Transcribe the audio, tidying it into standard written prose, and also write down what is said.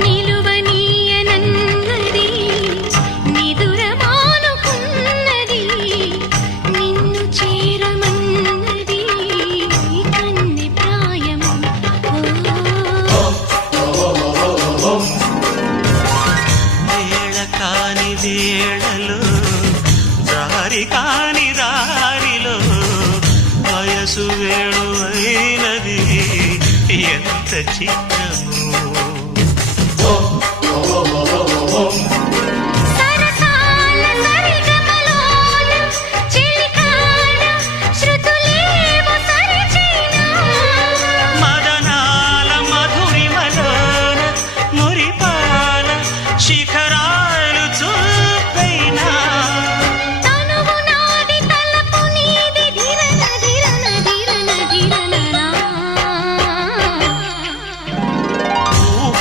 నిలువనీయనన్నది నిదురమానుకున్నది నిన్ను చేరమన్నది కన్నె ప్రాయము వేళ కాని వేళలో దారి కాని దారిలో వయసు వేణువైనది ఎంత చిత్రము సరసాల సరిగమలోన చిలికాడ శృతులేవో సరిచేనా మదనాల మధురిమలోన మురిపాల శిఖ